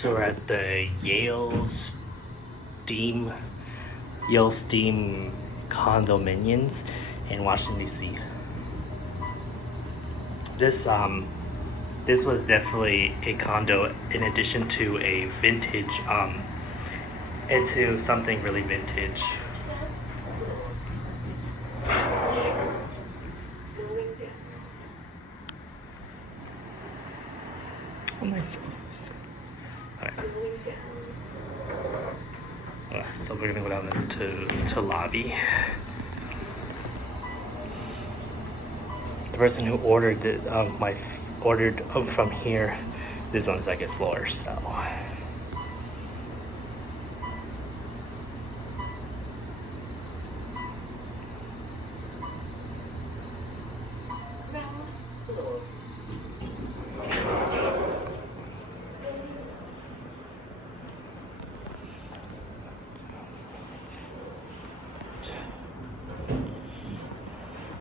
So we're at the Yale Steam condominiums in Washington D.C. This was definitely a condo in addition to a vintage into something really vintage. Oh, nice. Alright. So we're gonna go down to lobby. The person who ordered ordered from here lives on the second floor, so